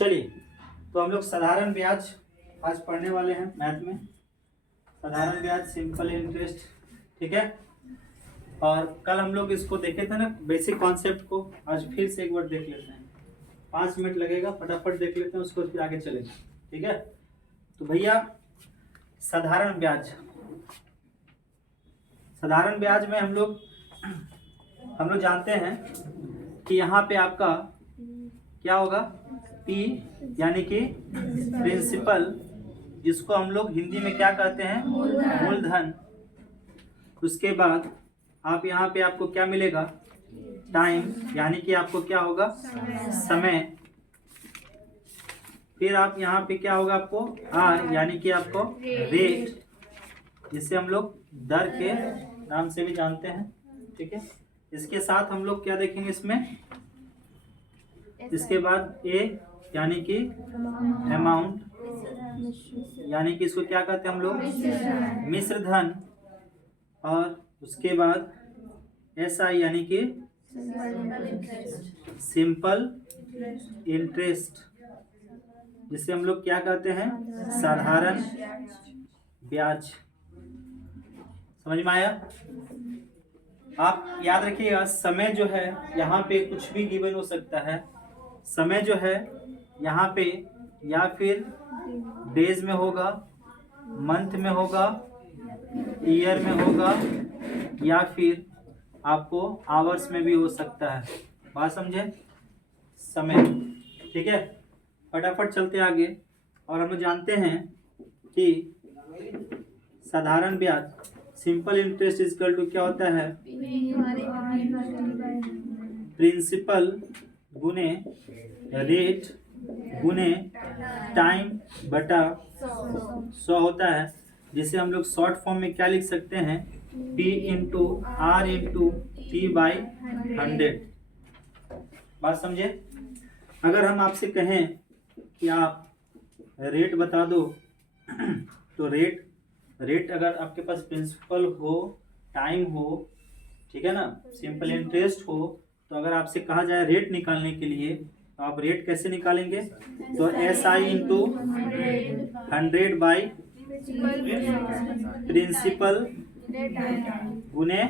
चलिए, तो हम लोग साधारण ब्याज आज पढ़ने वाले हैं मैथ में। साधारण ब्याज, सिंपल इंटरेस्ट, ठीक है। और कल हम लोग इसको देखे थे ना, बेसिक कॉन्सेप्ट को। आज फिर से एक बार देख लेते हैं। 5 मिनट लगेगा, फटाफट देख लेते हैं उसको, फिर आगे चलेंगे, ठीक है। तो भैया, साधारण ब्याज, साधारण ब्याज में हम लोग जानते हैं कि यहाँ पे आपका क्या होगा, पी यानी कि प्रिंसिपल, जिसको हम लोग हिंदी में क्या कहते हैं, मूलधन। उसके बाद आप यहाँ पे आपको क्या मिलेगा, टाइम, यानी कि आपको क्या होगा, समय। फिर आप यहाँ पे क्या होगा आपको, आर यानी कि आपको रेट, जिसे हम लोग दर के नाम से भी जानते हैं, ठीक है। इसके साथ हम लोग क्या देखेंगे इसमें, इसके बाद ए यानी कि अमाउंट, यानी कि इसको क्या कहते हैं हम लोग, मिश्र धन। और उसके बाद एस आई यानी कि सिंपल इंटरेस्ट, जिसे हम लोग क्या कहते हैं, साधारण ब्याज। समझ में आया? आप याद रखिएगा, समय जो है यहाँ पे कुछ भी गिवन हो सकता है। समय जो है यहाँ पे या फिर डेज में होगा, मंथ में होगा, ईयर में होगा, या फिर आपको आवर्स में भी हो सकता है। बात समझे? समय, ठीक है। फटाफट चलते आगे। और हम जानते हैं कि साधारण ब्याज, सिंपल इंटरेस्ट इक्वल टू क्या होता है, प्रिंसिपल गुने रेट गुने टाइम बटा 100 होता है, जिसे हम लोग शॉर्ट फॉर्म में क्या लिख सकते हैं, P into R into T by 100। बात समझे? अगर हम आपसे कहें कि आप रेट बता दो, तो रेट अगर आपके पास प्रिंसिपल हो, टाइम हो, ठीक है ना, सिंपल इंटरेस्ट हो, तो अगर आपसे कहा जाए रेट निकालने के लिए, तो आप रेट कैसे निकालेंगे, तो S I into 100 by principal गुने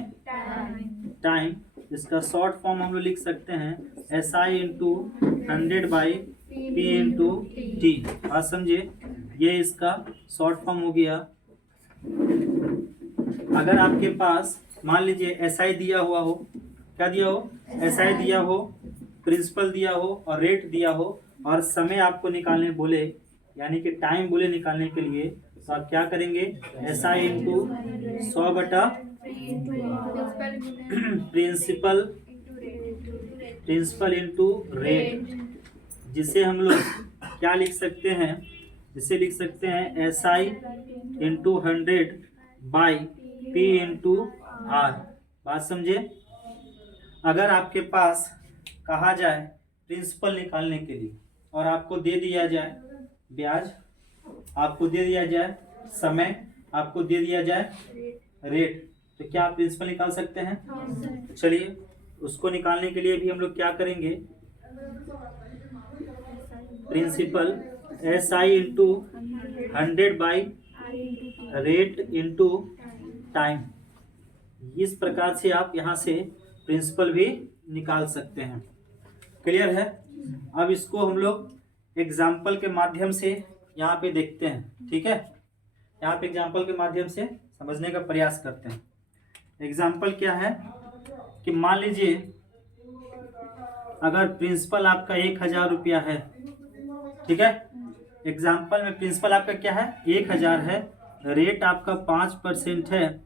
टाइम। इसका शॉर्ट फॉर्म हम लोग लिख सकते हैं S I into 100 by P into T. बात समझिए, ये इसका शॉर्ट फॉर्म हो गया। अगर आपके पास मान लीजिए एसआई दिया हुआ हो, क्या दिया हो, एसआई दिया हो, प्रिंसिपल दिया हो और रेट दिया हो, और समय आपको निकालने बोले, यानी कि टाइम बोले निकालने के लिए, तो आप क्या करेंगे, एसआई इंटू 100 बटा प्रिंसिपल इंटू रेट, जिसे हम लोग क्या लिख सकते हैं, जिसे लिख सकते हैं S I into 100 by P into R. बात समझे? अगर आपके पास कहा जाए प्रिंसिपल निकालने के लिए, और आपको दे दिया जाए ब्याज, आपको दे दिया जाए समय, आपको दे दिया जाए रेट, तो क्या आप प्रिंसिपल निकाल सकते हैं? चलिए, उसको निकालने के लिए भी हम लोग क्या करेंगे, principal S I into 100 by rate into time. इस प्रकार से आप यहाँ से प्रिंसिपल भी निकाल सकते हैं। क्लियर है? अब इसको हम लोग एग्जाम्पल के माध्यम से यहाँ पे देखते हैं, ठीक है। यहाँ पे एग्जाम्पल के माध्यम से समझने का प्रयास करते हैं। एग्जाम्पल क्या है कि मान लीजिए अगर प्रिंसिपल आपका 1000 रुपया है, ठीक है। एग्जाम्पल में प्रिंसिपल आपका क्या है, 1000 है, रेट आपका 5% है,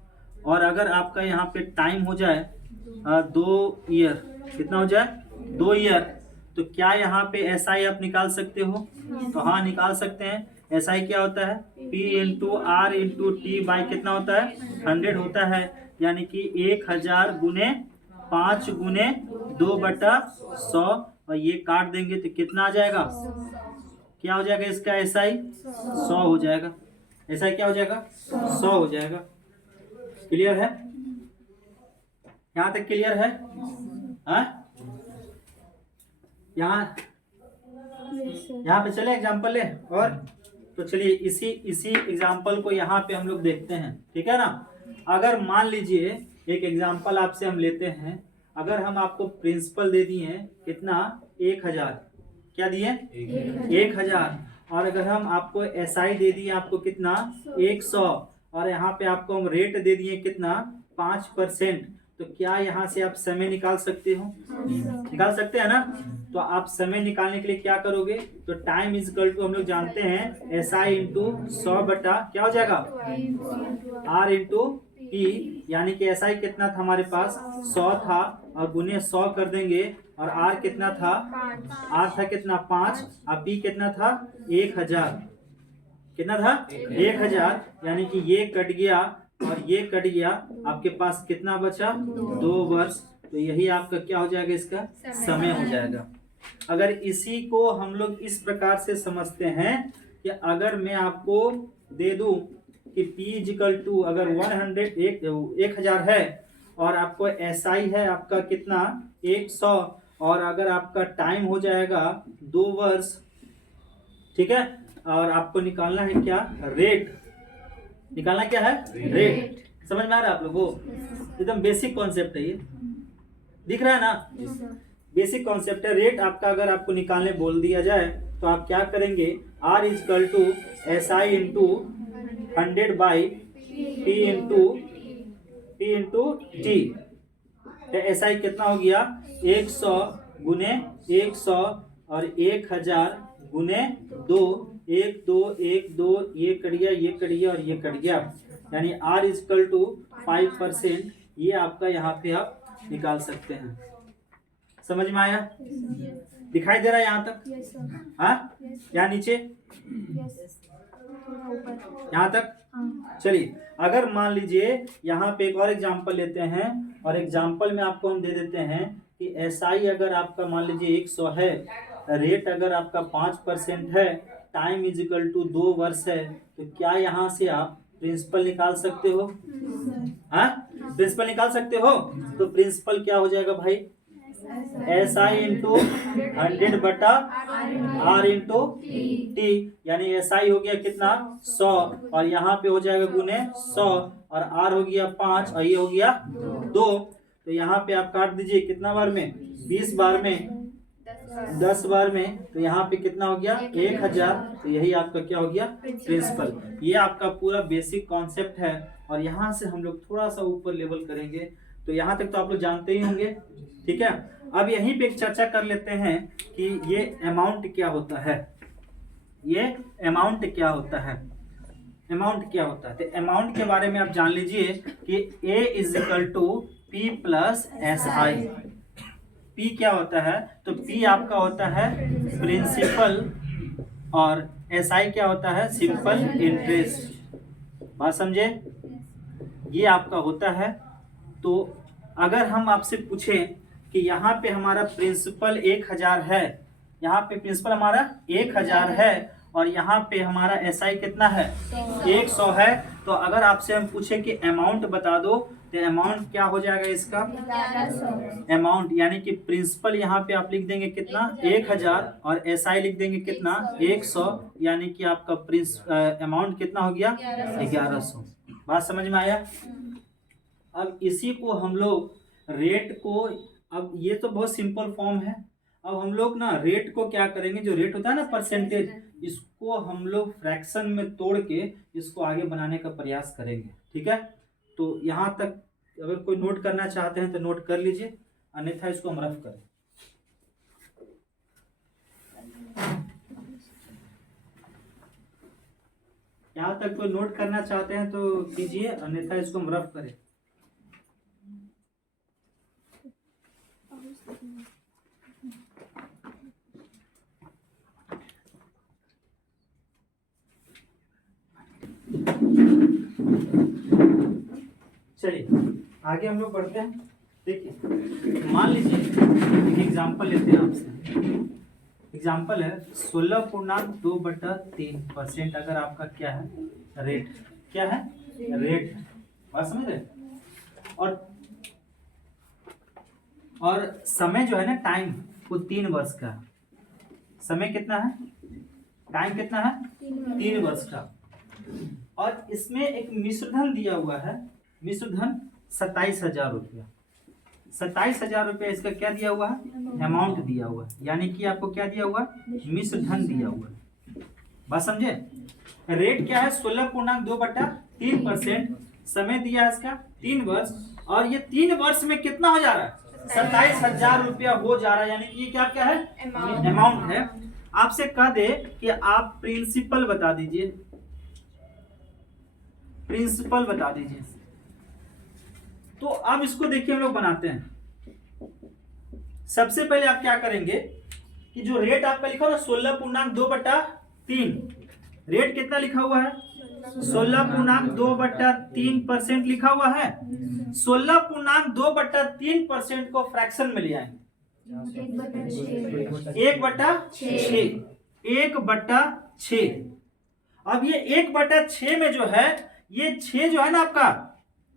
और अगर आपका यहाँ पे टाइम हो जाए 2 ईयर, कितना हो जाए, 2 ईयर, तो क्या यहाँ पे एस आई आप निकाल सकते हो? तो हाँ, निकाल सकते हैं। एस आई क्या होता है, P into R into T by कितना होता है, 100 होता है, यानी कि 1000 गुने 5 गुने 2 बटा 100, और ये काट देंगे तो कितना आ जाएगा, क्या हो जाएगा इसका, एस आई 100 हो जाएगा। एस आई क्या हो जाएगा, 100 हो जाएगा। क्लियर है? यहाँ तक क्लियर है? हाँ, यहाँ पे चले एग्जाम्पल ले। और तो चलिए इसी एग्जाम्पल को यहाँ पे हम लोग देखते हैं, ठीक है ना। अगर मान लीजिए एक एग्जाम्पल आपसे हम लेते हैं, अगर हम आपको प्रिंसिपल दे दिए कितना 1000, क्या दिए 1000, और अगर हम आपको एसआई दे दिए आपको कितना 100, और यहाँ पे आपको हम रेट दे दिए कितना 5%, तो क्या यहाँ से आप समय निकाल सकते हो? निकाल सकते हैं ना। तो आप समय निकालने के लिए क्या करोगे, तो टाइम इज इक्वल टू हम लोग जानते हैं एसआई इंटू 100 बटा क्या हो जाएगा आर इंटू पी, यानी कि एसआई कितना था हमारे पास 100 था, और गुने 100 कर देंगे, और आर कितना था, आर था कितना 5, और पी कितना था 1000, कितना था 1000, यानी कि ये कट गया और ये कट गया, आपके पास कितना बचा 2 वर्ष। तो यही आपका क्या हो जाएगा, इसका समय हो जाएगा। अगर इसी को हम लोग इस प्रकार से समझते हैं कि अगर मैं आपको दे दूं कि P इजिकल टू अगर 1000 है, और आपको SI है आपका कितना 100, और अगर आपका टाइम हो जाएगा 2 वर्ष, ठीक है, और आपको निकालना है क्या रेट, निकालना क्या है रेट। समझ में आ रहा है आप लोगों को? एकदम बेसिक कॉन्सेप्ट है ये, दिख रहा है ना, बेसिक कॉन्सेप्ट है। रेट आपका अगर आपको निकालने बोल दिया जाए तो आप क्या करेंगे, R equal to SI into 100 by P into T। SI कितना हो गया 100 गुने 100 और 1000 गुने 2, 1 2 1 2, ये कट गया, ये कट गया और ये कट गया, यानी R इजकल टू 5%। ये आपका यहाँ पे आप निकाल सकते हैं। समझ में आया? दिखाई दे रहा है यहाँ तक? हाँ, यहाँ नीचे, यहाँ तक। चलिए अगर मान लीजिए यहाँ पे एक और एग्जांपल लेते हैं, और एग्जांपल में आपको हम दे देते हैं कि एसआई अगर आपका मान लीजिए 100 है, रेट अगर आपका 5% है, टाइम इज इक्वल टू 2 वर्ष है, तो क्या यहाँ से आप प्रिंसिपल निकाल सकते हो? हाँ, प्रिंसिपल निकाल सकते हो। तो प्रिंसिपल क्या हो जाएगा भाई, SI इंटू 100 बटा R इंटू T, यानी SI हो गया कितना 100, और यहाँ पे हो जाएगा गुने 100, और R हो गया 5 और ये हो गया 2। तो यहाँ पे आप काट दीजिए कितना बार में, 20 बार में, 10 बार में, तो यहाँ पे कितना हो गया 1000। तो यही आपका क्या हो गया प्रिंसिपल। ये आपका पूरा बेसिक कॉन्सेप्ट है, और यहाँ से हम लोग थोड़ा सा ऊपर लेवल करेंगे। तो यहाँ तक तो आप लोग जानते ही होंगे, ठीक है। अब यहीं पे एक चर्चा कर लेते हैं कि ये अमाउंट क्या होता है, ये अमाउंट क्या होता है, अमाउंट क्या होता है। तो अमाउंट के बारे में आप जान लीजिए कि A is equal to P plus SI। P क्या होता है, तो P आपका होता है प्रिंसिपल, और SI क्या होता है सिंपल इंटरेस्ट। बात समझे, ये आपका होता है। तो अगर हम आपसे पूछें कि यहाँ पे हमारा प्रिंसिपल 1000 है, यहाँ पे प्रिंसिपल हमारा 1000 है, और यहाँ पे हमारा SI कितना है 100 है, तो अगर आपसे हम पूछे कि अमाउंट बता दो, तो अमाउंट क्या हो जाएगा इसका अमाउंट, यानी कि प्रिंसिपल यहाँ पे आप लिख देंगे कितना 1000, और SI लिख देंगे कितना 100, यानी कि आपका अमाउंट कितना हो गया 1100। बात समझ में आया? अब इसी को हम लोग रेट को, अब ये तो बहुत सिंपल फॉर्म है, अब हम लोग ना रेट को क्या करेंगे, जो रेट होता है ना परसेंटेज, इसको हम लोग फ्रैक्शन में तोड़ के इसको आगे बनाने का प्रयास करेंगे, ठीक है। तो यहाँ तक अगर कोई नोट करना चाहते हैं तो नोट कर लीजिए, अन्यथा इसको हम रफ करें। यहाँ तक कोई नोट करना चाहते हैं तो कीजिए, अन्यथा इसको हम रफ करें। चलिए आगे हम लोग बढ़ते हैं। देखिए मान लीजिए एक एग्जांपल लेते हैं आपसे। एग्जांपल है 16.2/3% अगर आपका क्या है रेट, क्या है रेट, बात समझ रहे। और समय जो है ना टाइम वो 3 वर्ष का, समय कितना है, टाइम कितना है, 3 वर्ष का। और इसमें एक मिश्रधन दिया हुआ है, मिश्रधन 27,000 रुपया। 27,000 रुपया इसका क्या दिया हुआ है, अमाउंट दिया हुआ है, यानी कि आपको क्या दिया हुआ, मिश्रधन दिया हुआ है। बात समझे। रेट क्या है, 16.2/3%। समय दिया है इसका 3 वर्ष, और ये 3 वर्ष में कितना हो जा रहा है, 27,000 रुपया हो जा रहा है, यानी कि ये क्या क्या है, अमाउंट है। आपसे कह दे कि आप प्रिंसिपल बता दीजिए, प्रिंसिपल बता दीजिए। तो अब इसको देखिए हम लोग बनाते हैं। सबसे पहले आप क्या करेंगे कि जो रेट आपका लिखा हुआ 16.2/3, रेट कितना लिखा हुआ है, 16.2/3% लिखा हुआ है। 16.2/3% को फ्रैक्शन में ले आएंगे, 1/6, 1/6। अब ये 1/6 में जो है, ये 6 जो है ना आपका,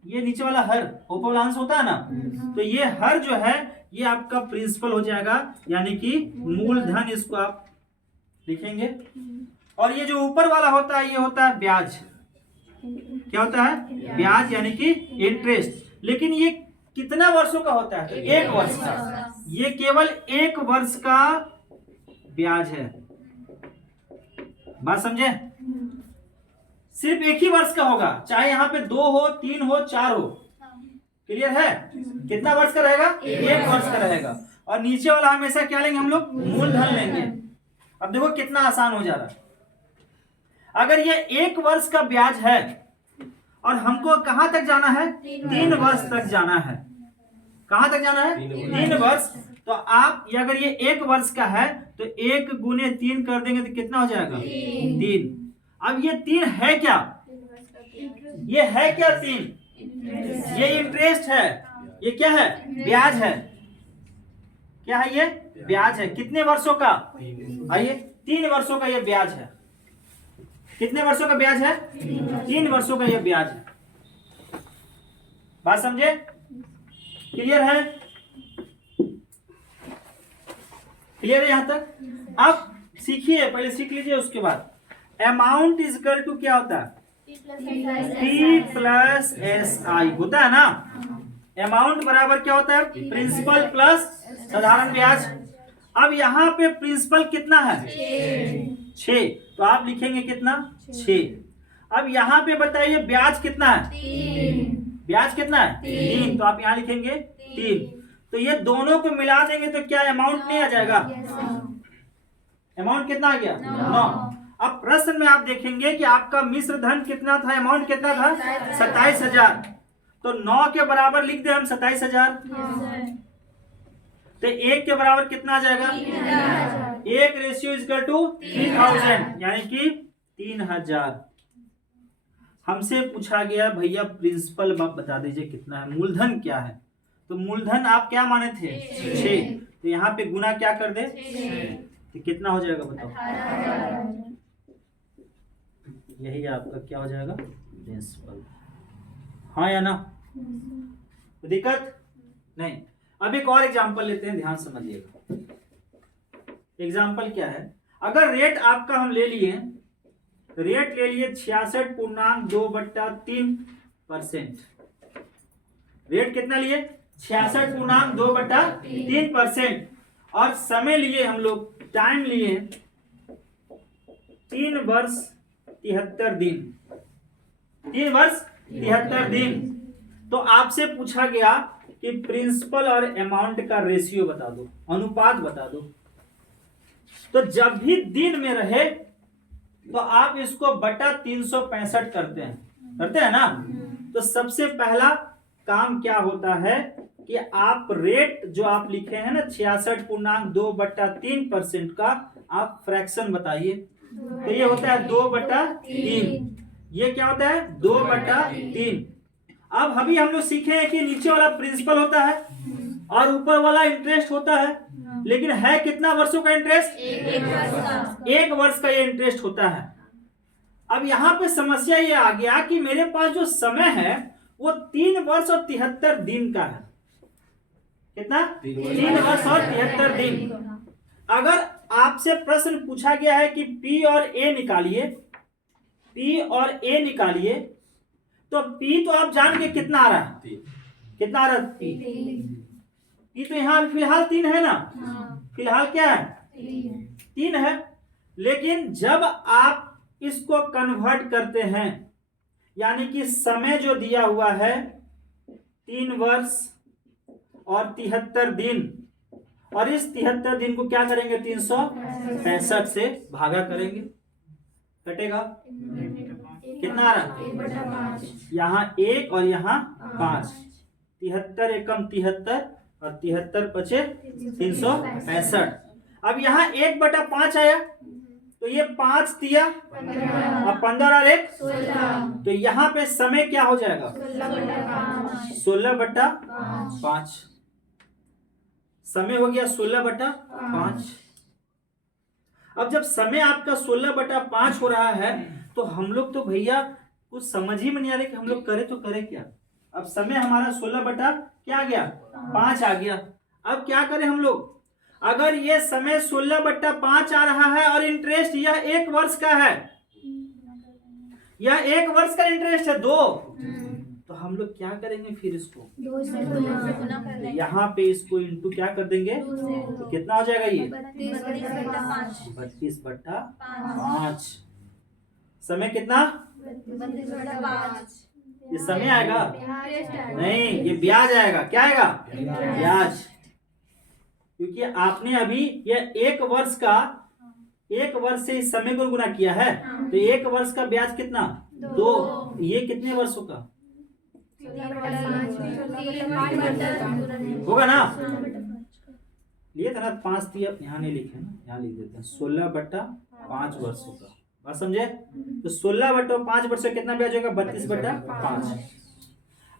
ये नीचे वाला हर ऊपर वाला अंश होता है ना, तो ये हर जो है ये आपका प्रिंसिपल हो जाएगा, यानी कि मूलधन इसको आप लिखेंगे। और ये जो ऊपर वाला होता है ये होता है ब्याज। क्या होता है, ब्याज, यानी कि इंटरेस्ट। लेकिन ये कितना वर्षों का होता है, 1 वर्ष का। ये केवल 1 वर्ष का ब्याज है। बात समझे, सिर्फ 1 ही वर्ष का होगा, चाहे यहाँ पे 2 हो, 3 हो, 4 हो। क्लियर है, कितना वर्ष का रहेगा, 1 वर्ष का रहेगा। और नीचे वाला हमेशा क्या लेंगे हम लोग, मूलधन लेंगे। अब देखो कितना आसान हो जा रहा है। अगर ये 1 वर्ष का ब्याज है और हमको कहां तक जाना है, 3 वर्ष तक जाना है। कहां तक जाना है, 3 वर्ष। तो आप अगर ये 1 वर्ष का है तो 1 गुने 3 कर देंगे तो कितना हो जाएगा, 3। अब ये 3 है क्या, ये है क्या 3, ये इंटरेस्ट है, ये क्या है, ब्याज है। क्या है, ये ब्याज है। कितने वर्षों का, आइए, 3 वर्षों का ये ब्याज है। कितने वर्षों का ब्याज है, 3 वर्षों का ये ब्याज है। बात समझे, क्लियर है, क्लियर है यहां तक। अब सीखिए, पहले सीख लीजिए, उसके बाद अमाउंट इज इक्वल टू क्या होता है, P+SI होता है ना। अमाउंट बराबर क्या होता है, प्रिंसिपल प्लस साधारण ब्याज। अब यहाँ पे प्रिंसिपल कितना है, 6, तो आप लिखेंगे कितना, 6। अब यहाँ पे बताइए ब्याज कितना है, 3। ब्याज कितना है, 3, तो आप यहाँ लिखेंगे 3। तो ये दोनों को मिला देंगे तो क्या अमाउंट नहीं आ जाएगा, अमाउंट कितना आ गया, 9। अब प्रश्न में आप देखेंगे कि आपका मिश्र धन कितना था, अमाउंट कितना था, 27,000। तो 9 के बराबर लिख दे हम 27,000। तो 1 के बराबर कितना आ जाएगा, 1 रेशियो इक्वल टू 3000, यानी कि 3000। हमसे पूछा गया भैया प्रिंसिपल बता दीजिए कितना है, मूलधन क्या है। तो मूलधन आप क्या माने थे, 6। तो यहाँ पे गुना क्या कर दे, तो कितना हो जाएगा बताओ, यही आपका क्या हो जाएगा, प्रिंसिपल। हाँ या ना, तो दिक्कत नहीं। अब एक और एग्जांपल लेते हैं, ध्यान समझिएगा। एग्जांपल क्या है, अगर रेट आपका हम ले लिए, रेट ले लिए 66.2/3%। रेट कितना लिए, 66.2/3%। और समय लिए हम लोग, टाइम लिए 3 वर्ष 73 दिन, 3 वर्ष 73 दिन। तो आपसे पूछा गया कि प्रिंसिपल और अमाउंट का रेशियो बता दो, अनुपात बता दो। तो जब भी दिन में रहे तो आप इसको बटा 365 करते हैं ना। तो सबसे पहला काम क्या होता है कि आप रेट जो आप लिखे हैं ना 66.2/3% का, आप फ्रैक्शन बताइए। तो ये होता है 2/3, ये क्या होता है 2/3। अब अभी हम लोग सीखे हैं कि नीचे वाला प्रिंसिपल होता है और ऊपर वाला इंटरेस्ट होता है, लेकिन है कितना वर्षों का इंटरेस्ट, 1 वर्ष का ये इंटरेस्ट होता है। अब यहाँ पे समस्या ये आ गया कि मेरे पास जो समय है वो 3 वर्ष और 73 दिन का है। कितना, 3 वर्ष और 73 दिन। अगर आपसे प्रश्न पूछा गया है कि P और A निकालिए, P और A निकालिए, तो P तो आप जान के कितना आ रहा है, कितना आ रहा है P तो यहाँ फिलहाल 3 है ना, फिलहाल क्या है 3 है। लेकिन जब आप इसको कन्वर्ट करते हैं, यानी कि समय जो दिया हुआ है 3 वर्ष और 73 दिन, और इस 73 दिन को क्या करेंगे 365 से भागा करेंगे, कटेगा कितना आ रहा, यहाँ 1 और यहाँ 5, 73 एकम 73 और 73 पचे 365। अब यहाँ 1/5 आया, तो ये 5 दिया और 15 और 1, तो यहाँ पे समय क्या हो जाएगा 16/5, समय हो गया 16/5। अब जब समय आपका 16/5 हो रहा है, तो हम लोग तो भैया कुछ समझ ही में नहीं आ रहा कि हम लोग करें तो करें क्या। अब समय हमारा 16 क्या आ गया 5 आ गया। अब क्या करें हम लोग, अगर ये समय 16/5 आ रहा है और इंटरेस्ट यह 1 वर्ष का है, यह 1 वर्ष का इंटरेस्ट है 2, तो हम लोग क्या करेंगे फिर इसको यहाँ पे इसको इंटू क्या कर देंगे, तो कितना हो जाएगा ये 32/5। समय कितना, ये समय आएगा नहीं, ये ब्याज आएगा, क्या आएगा ब्याज, क्योंकि आपने अभी ये 1 वर्ष का, 1 वर्ष से इस समय को गुना किया है, तो 1 वर्ष का ब्याज कितना 2, ये कितने वर्षों का होगा ना, लिए था ना 5 दिया, यहाँ नहीं लिखे ना, यहाँ लिख देते हैं 16/5 वर्षों का, बात समझे। तो 16/5 वर्ष का कितना ब्याज होगा 32/5।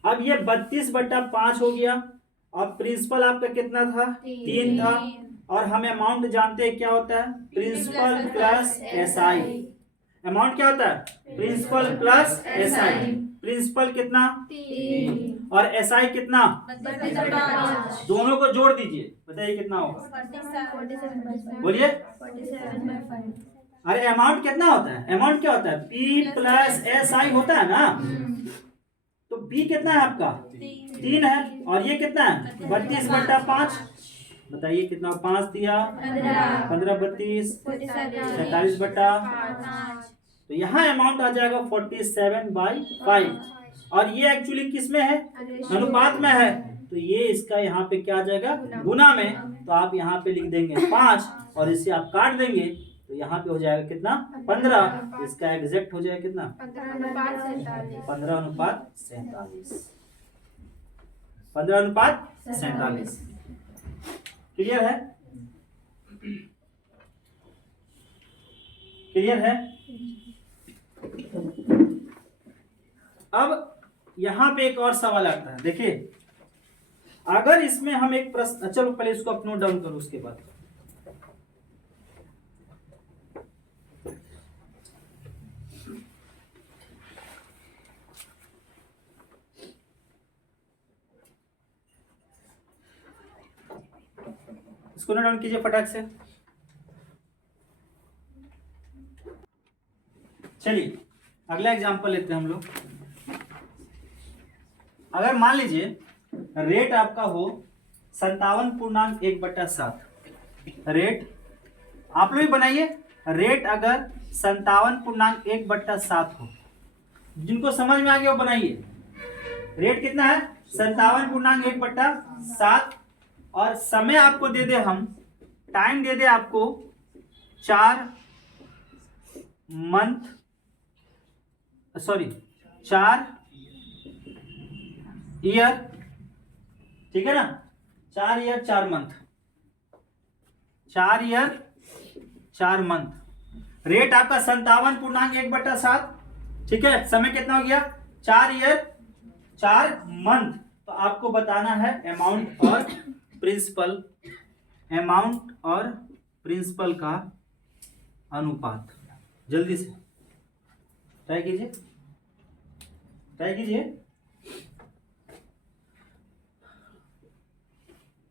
अब ये 32/5 हो गया। अब प्रिंसिपल आपका कितना था 3 था, और हम अमाउंट जानते हैं क्या होता है प्रिंसिपल प्लस SI। अमाउंट क्या होता है प्रिंसिपल प्लस SI। प्रिंसिपल कितना 3 और SI कितना, दोनों को जोड़ दीजिए, बताइए कितना होगा, बोलिए। अरे अमाउंट कितना होता है, अमाउंट क्या होता है P प्लस SI होता है ना, तो P कितना है आपका 3 है, और ये कितना है 32/5, बताइए कितना 5 दिया 15 32 47/5, तो यहाँ अमाउंट आ जाएगा 47/5, और ये एक्चुअली किस में है अनुपात में है, तो ये इसका यहाँ पे क्या आ जाएगा गुना में, तो आप यहाँ पे लिख देंगे 5 और इसे आप काट देंगे, तो यहाँ पे हो जाएगा कितना 15, इसका एग्जैक्ट हो जाएगा कितना 15:47, 15:47। क्लियर है, क्लियर है। अब यहां पे एक और सवाल आता है, देखिए अगर इसमें हम एक प्रश्न, चलो पहले इसको आप नोट डाउन करो, उसके बाद इसको नोट डाउन कीजिए फटाक से। चलिए अगला एग्जांपल लेते हैं हम लोग। अगर मान लीजिए रेट आपका हो 57.1/7, रेट आप लोग बनाइए, रेट अगर 57.1/7 हो, जिनको समझ में आ गया वो बनाइए। रेट कितना है 57.1/7, और समय आपको दे दे, हम टाइम दे दे आपको 4 मंथ, सॉरी 4 ईयर, ठीक है ना, 4 year 4 month, 4 year 4 month. Rate आपका 57.1/7, ठीक है, समय कितना हो गया 4 ईयर 4 मंथ। तो आपको बताना है अमाउंट और प्रिंसिपल, अमाउंट और प्रिंसिपल का अनुपात। जल्दी से ट्राई कीजिए, ट्राई कीजिए,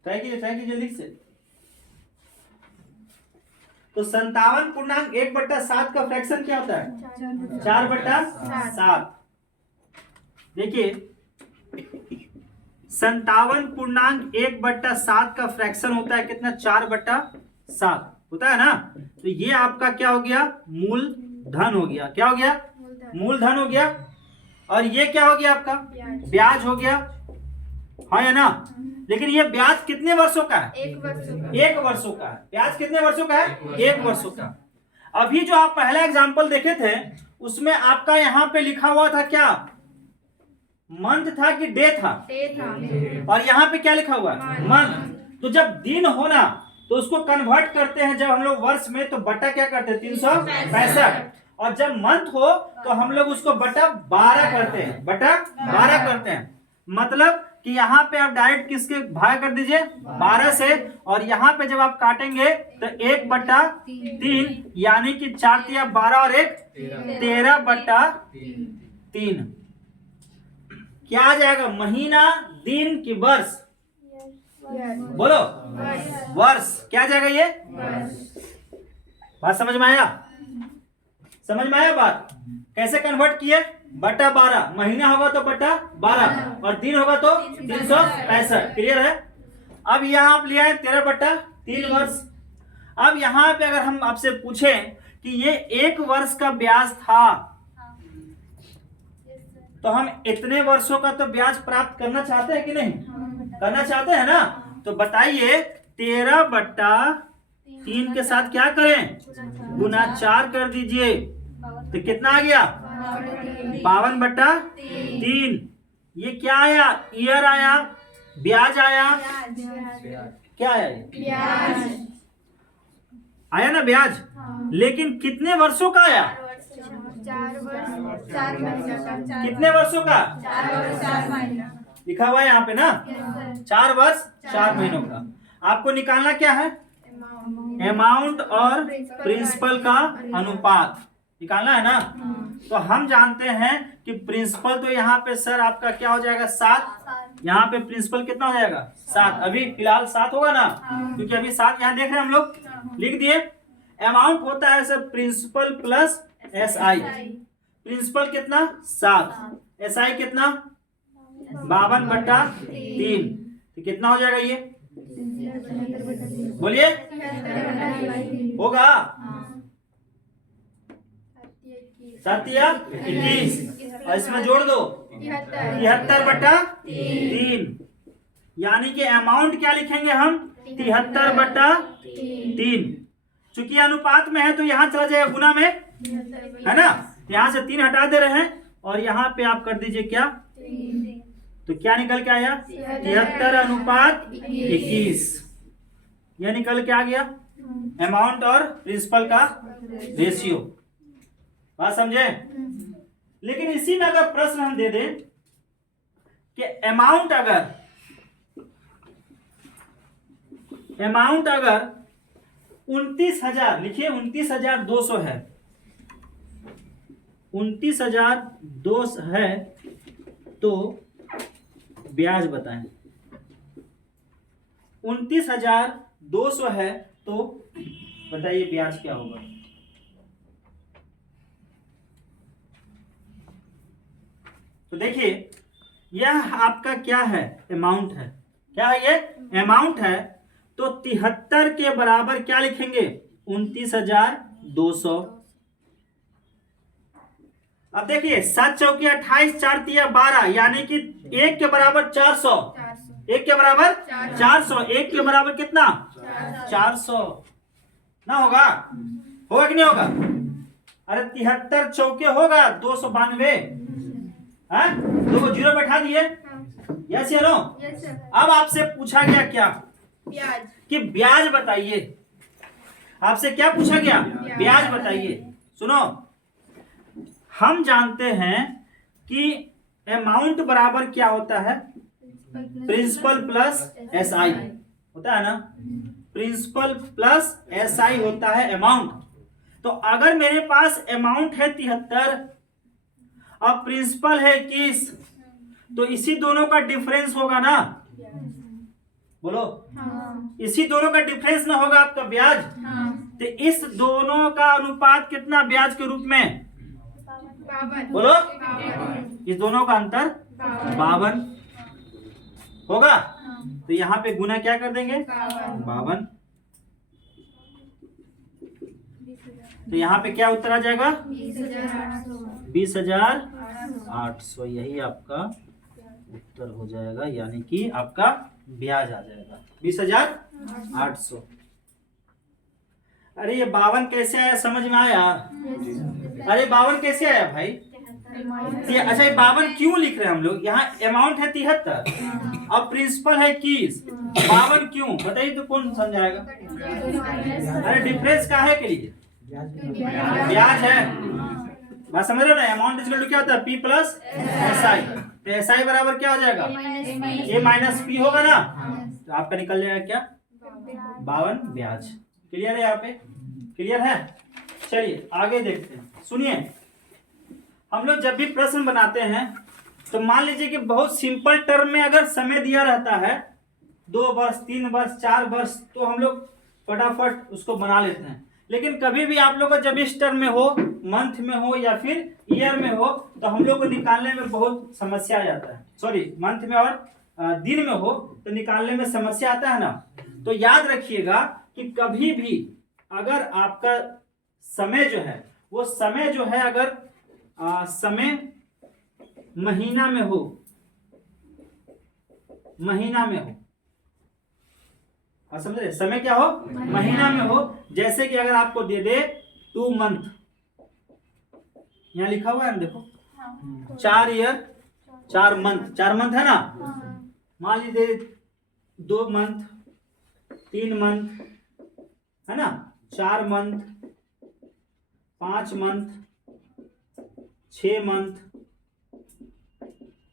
ट्राई कीजिए, ट्राई कीजिए जल्दी से। तो 57.1/7 का फ्रैक्शन क्या होता है? 4/7। देखिए 57.1/7 का फ्रैक्शन होता है कितना? 4/7 होता है ना। तो ये आपका क्या हो गया? मूलधन हो गया। क्या हो गया? मूलधन हो गया। और ये क्या हो गया आपका? ब्याज हो गया, हाँ या ना। लेकिन ये ब्याज कितने वर्षों का है? 1 वर्षों का। 1 वर्षों का। ब्याज कितने वर्षों का है? 1 वर्षों का। अभी जो आप पहला एग्जांपल देखे थे उसमें आपका यहाँ पे लिखा हुआ था क्या? मंथ था कि डे था? और यहाँ पे क्या लिखा हुआ है? मंथ। तो जब दिन होना तो उसको कन्वर्ट करते हैं जब हम लोग वर्ष में, तो बटा क्या करते हैं? 365। और जब मंथ हो तो हम लोग उसको बटा 12 करते हैं, बटा 12 करते हैं। मतलब कि यहाँ पे आप डायरेक्ट किसके भाग कर दीजिए? 12 से। और यहाँ पे जब आप काटेंगे तो 1/3 यानी कि 4 तिया 12 और 1 13/3। क्या आ जाएगा? महीना, दिन की वर्ष? बोलो वर्ष। क्या आ जाएगा ये? बात समझ में आया? समझ में आया बात? कैसे कन्वर्ट किए? बटा 12। महीना होगा तो बटा 12 और दिन होगा तो 365। क्लियर है? अब यहाँ आप ले आए 13/3 वर्ष। अब यहाँ पे अगर हम आपसे पूछें कि ये 1 वर्ष का ब्याज था तो हम इतने वर्षों का तो ब्याज प्राप्त करना चाहते हैं कि नहीं? करना चाहते हैं ना। तो बताइए 13/3 के साथ क्या करें? गुना 4 कर दीजिए तो कितना आ गया? 52/3। ये क्या आया? ईयर आया, ब्याज आया। क्या आया? आया ना ब्याज। लेकिन कितने वर्षों का आया? 4 वर्ष 4 महीने का। कितने वर्षों का? 4 वर्ष 4 महीना लिखा हुआ है यहाँ पे ना। 4 वर्ष 4 महीनों का। आपको निकालना क्या है? अमाउंट और प्रिंसिपल का अनुपात निकालना है ना। तो हम जानते हैं कि प्रिंसिपल तो यहाँ पे सर आपका क्या हो जाएगा? 7। यहाँ पे प्रिंसिपल कितना हो जाएगा? 7। अभी फिलहाल 7 होगा ना, क्योंकि अभी 7 यहाँ देख रहे हैं हम लोग, लिख दिए। अमाउंट होता है sir principal plus SI। Principal कितना? 7। SI कितना? 52/3। तो कितना हो जाएगा ये? बोलिए होगा 7 या 21। और इसमें जोड़ दो 73/3। यानी कि अमाउंट क्या लिखेंगे हम? 73/3। चूंकि अनुपात में है तो यहाँ चला जाएगा गुना में, है ना। यहाँ से 3 हटा दे रहे हैं और यहाँ पे आप कर दीजिए क्या? तो क्या निकल के आया? 73/21। यह निकल के आ गया अमाउंट और प्रिंसिपल का रेशियो। बात समझे? लेकिन इसी में अगर प्रश्न हम दे दें कि अमाउंट अगर 29,000 लिखिए, 29,200 है, 29,200 है तो ब्याज बताएं। 29,200 है तो बताइए ब्याज क्या होगा? तो देखिए यह आपका क्या है? अमाउंट है। क्या है ये? अमाउंट है। तो 73 के बराबर क्या लिखेंगे? 29,200। अब देखिए 7 चौकी 28, 4 तिया 12, यानी कि 1 के बराबर 400। 1 के बराबर 400। 1 के बराबर कितना? 400 ना होगा? होगा कि नहीं होगा? अरे 73 चौके होगा 292। हाँ, 2 को 0 बैठा दिए। यस या नो? अब आपसे पूछा गया क्या? ब्याज। कि ब्याज बताइए। आपसे क्या पूछा गया? ब्याज बताइए। सुनो, हम जानते हैं कि अमाउंट बराबर क्या होता है? प्रिंसिपल प्लस SI होता है ना। प्रिंसिपल प्लस SI होता है अमाउंट। तो अगर मेरे पास अमाउंट है 73 और प्रिंसिपल है 21, तो इसी दोनों का डिफरेंस होगा ना। बोलो, इसी दोनों का डिफरेंस ना होगा आपका ब्याज। तो इस दोनों का अनुपात कितना ब्याज के रूप में? बोलो, इस दोनों का अंतर 52 होगा। तो यहाँ पे गुना क्या कर देंगे? 52। तो यहाँ पे क्या उत्तर आ जाएगा? 20,800। यही आपका उत्तर हो जाएगा, यानी कि आपका ब्याज आ जाएगा 20,800। अरे ये 52 कैसे आया, समझ में आया? अरे 52 कैसे आया भाई? ये अच्छा, ये 52 क्यों लिख रहे हैं हम लोग? यहाँ अमाउंट है 73 और प्रिंसिपल है 21। 52 क्यों बताइए तो कौन समझाएगा? अरे डिफरेंस का है के लिए ब्याज है। बात समझ रहे हो ना? अमाउंट इक्वल टू क्या होता है? P plus SI। तो SI बराबर क्या हो जाएगा? A माइनस P होगा ना। तो आपका निकल जाएगा क्या? 52 ब्याज। क्लियर है? यहाँ पे क्लियर है? चलिए आगे देखते हैं। सुनिए, हम लोग जब भी प्रश्न बनाते हैं तो मान लीजिए कि बहुत सिंपल टर्म में अगर समय दिया रहता है 2 वर्ष 3 वर्ष 4 वर्ष, तो हम लोग फटाफट उसको बना लेते हैं। लेकिन कभी भी आप लोग को जब इस टर्म में हो, मंथ में हो या फिर ईयर में हो, तो हम लोग को निकालने में बहुत समस्या आ जाता है। सॉरी, मंथ में और दिन में हो तो निकालने में समस्या आता है ना। तो याद रखिएगा कि कभी भी अगर आपका समय जो है, वो समय जो है अगर समय महीना में हो, समझ रहे? समय क्या हो? महीना में हो। जैसे कि अगर आपको दे दे 2 मंथ, यहाँ लिखा हुआ है ना, देखो 4 ईयर 4 मंथ, 4 मंथ है ना। मान लीजिए 2 मंथ 3 मंथ है ना, 4 मंथ 5 मंथ 6 मंथ,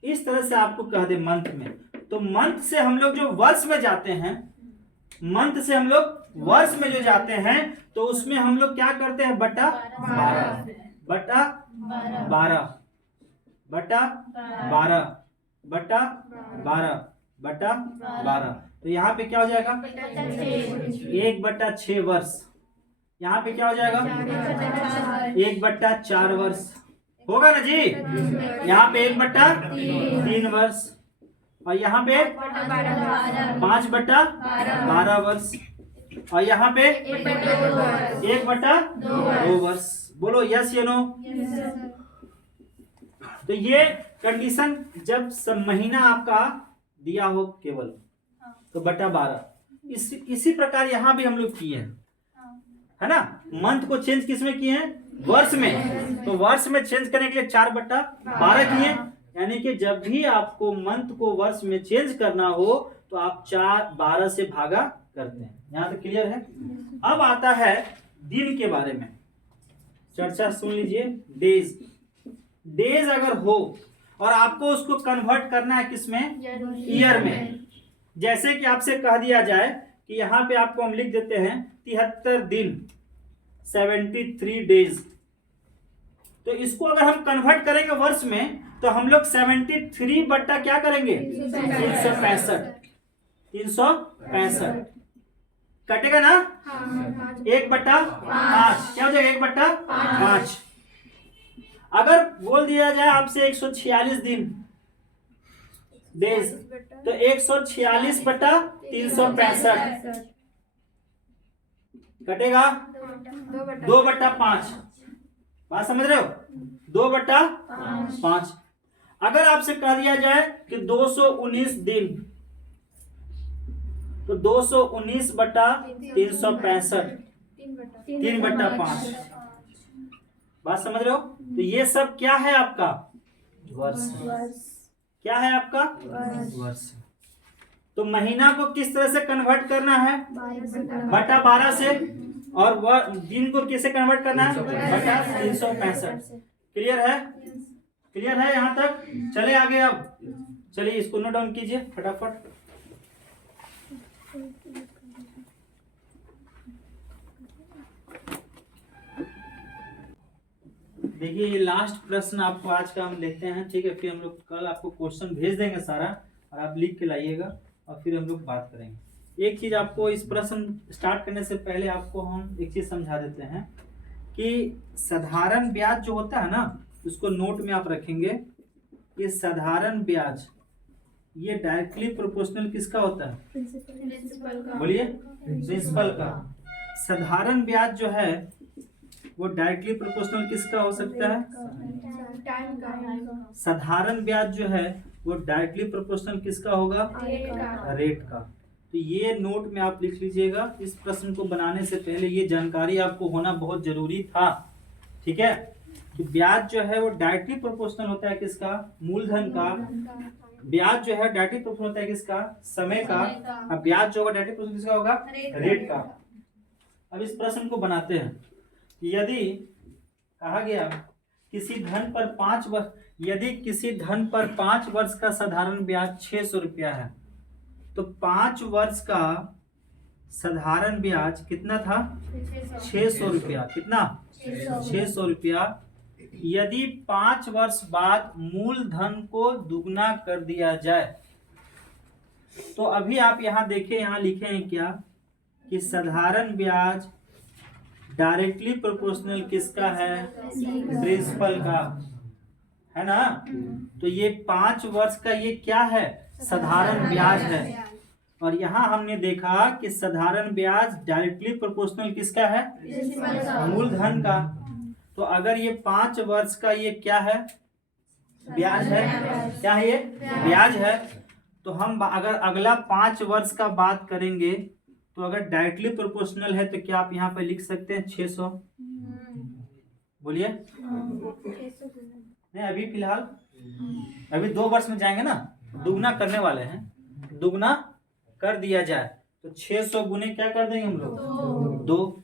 इस तरह से आपको कह दे मंथ में। तो मंथ से हम लोग जो वर्ष में जाते हैं, मंथ से हम लोग वर्ष में जो जाते हैं, तो उसमें हम लोग क्या करते हैं? बटा 12 बटा 12 बटा 12 बटा 12 बटा 12। तो यहाँ पे क्या हो जाएगा? 1/6 वर्ष। यहाँ पे क्या हो जाएगा? 1/4 वर्ष होगा ना जी। यहाँ पे 1/3 वर्ष और यहाँ पे 5/12 वर्ष और यहाँ पे 1/2 वर्ष। बोलो यस या नो? तो ये कंडीशन जब सब महीना आपका दिया हो केवल, तो बटा 12। इसी प्रकार यहाँ भी हम लोग किए हैं, है ना। मंथ को चेंज किस में किए हैं? वर्ष में। तो वर्ष में चेंज करने के लिए 4/12 किए, यानी कि जब भी आपको मंथ को वर्ष में चेंज करना हो तो आप 12 से भागा करते हैं। यहाँ तक क्लियर है? अब आता है दिन के बारे में चर्चा, सुन लीजिए। डेज अगर हो और आपको उसको कन्वर्ट करना है किसमें? ईयर में। जैसे कि आपसे कह दिया जाए कि यहाँ पे आपको हम लिख देते हैं 73 दिन 73 डेज। तो इसको अगर हम कन्वर्ट करेंगे वर्ष में, तो हम लोग 73 बट्टा क्या करेंगे? 365 कटेगा ना। 1/5 क्या हो जाएगा? 1/5। अगर बोल दिया जाए आपसे 146 दिन डेज, तो 146/365 कटेगा 2/5। बात समझ रहे हो? 2/5। अगर आपसे कह दिया जाए कि 219 दिन, तो 219/365 3/5। बात समझ रहे हो? तो ये सब क्या है आपका? वर्ष। क्या है आपका? वर्ष। तो महीना को किस तरह से कन्वर्ट करना है? बटा 12 से। और दिन को किसे कन्वर्ट करना है? बटा 365। क्लियर है? क्लियर है यहाँ तक? चले आगे। अब चलिए इसको नोट डाउन कीजिए फटाफट। देखिए ये लास्ट प्रश्न आपको आज का हम लेते हैं, ठीक है। फिर हम लोग कल आपको क्वेश्चन भेज देंगे सारा, और आप लिख के लाइएगा और फिर हम लोग बात करेंगे। एक चीज आपको इस प्रश्न स्टार्ट करने से पहले आपको हम एक चीज समझा देते हैं कि साधारण ब्याज जो होता है ना, उसको नोट में आप रखेंगे। ये साधारण ब्याज ये डायरेक्टली प्रोपोर्शनल किसका होता है? प्रिंसिपल का। बोलिए, प्रिंसिपल का। साधारण ब्याज जो है वो डायरेक्टली प्रोपोर्शनल किसका हो सकता है? टाइम का। साधारण ब्याज जो है वो डायरेक्टली प्रोपोर्शनल किसका होगा? रेट का। तो ये नोट में आप लिख लीजिएगा। इस प्रश्न को बनाने से पहले ये जानकारी आपको होना बहुत जरूरी था, ठीक है? कि ब्याज जो है वो डायरेक्टली प्रोपोर्शनल होता है किसका? मूलधन का। ब्याज जो है डायरेक्टली प्रोपोर्शनल होता है किसका? समय का। अब ब्याज जो होगा डायरेक्टली प्रोपोर्शनल किसका होगा? रेट का। अब इस प्रश्न को बनाते हैं। यदि कहा गया किसी धन पर 5 वर्ष, यदि किसी धन पर 5 वर्ष का साधारण ब्याज 600 रुपया है, तो 5 वर्ष का साधारण ब्याज कितना था? 600 रुपया। कितना? 600 रुपया। यदि 5 वर्ष बाद मूलधन को दुगना कर दिया जाए, तो अभी आप यहाँ देखें, यहाँ लिखे हैं क्या कि साधारण ब्याज डायरेक्टली प्रोपोर्शनल किसका है? प्रिंसिपल का, है ना? तो ये 5 वर्ष का ये क्या है? साधारण ब्याज है। और यहाँ हमने देखा कि साधारण ब्याज डायरेक्टली प्रोपोर्शनल किसका है? मूलधन का। तो अगर ये 5 वर्ष का ये क्या है? ब्याज है। क्या है ये? ब्याज है। तो हम अगर अगला 5 वर्ष का बात करेंगे, तो अगर डायरेक्टली प्रोपोर्शनल है तो क्या आप यहाँ पे लिख सकते हैं 600? बोलिए। नहीं, अभी फिलहाल अभी 2 वर्ष में जाएंगे ना, दुगना करने वाले हैं। दुगना कर दिया जाए तो 600 गुने क्या कर देंगे हम लोग? 2।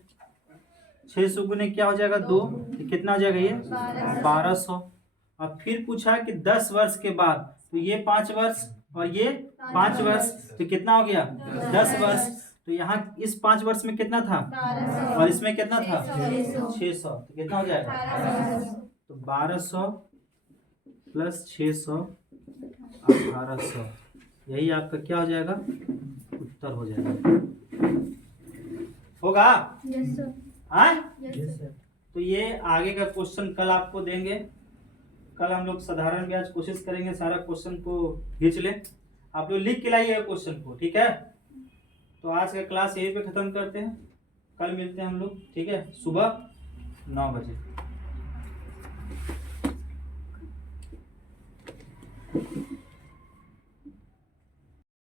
600 गुने क्या हो जाएगा? 2। कितना हो जाएगा ये? 1200। अब फिर पूछा कि 10 वर्ष के बाद, तो ये 5 वर्ष और ये 5 वर्ष, तो कितना हो गया? 10 वर्ष। तो यहाँ इस 5 वर्ष में कितना था? और इसमें कितना था? 600। तो कितना हो जाएगा? तो 1200 प्लस 600 1800। यही आपका क्या हो जाएगा? उत्तर हो जाएगा। होगा? हाँ? तो ये आगे का क्वेश्चन कल आपको देंगे। कल हम लोग साधारण ब्याज कोशिश करेंगे सारा क्वेश्चन को खींच ले। आप लोग लिख के लाइएगा क्वेश्चन को, ठीक है? तो आज का क्लास यहीं पे खत्म करते हैं। कल मिलते हैं हम लोग, ठीक है? सुबह 9 बजे।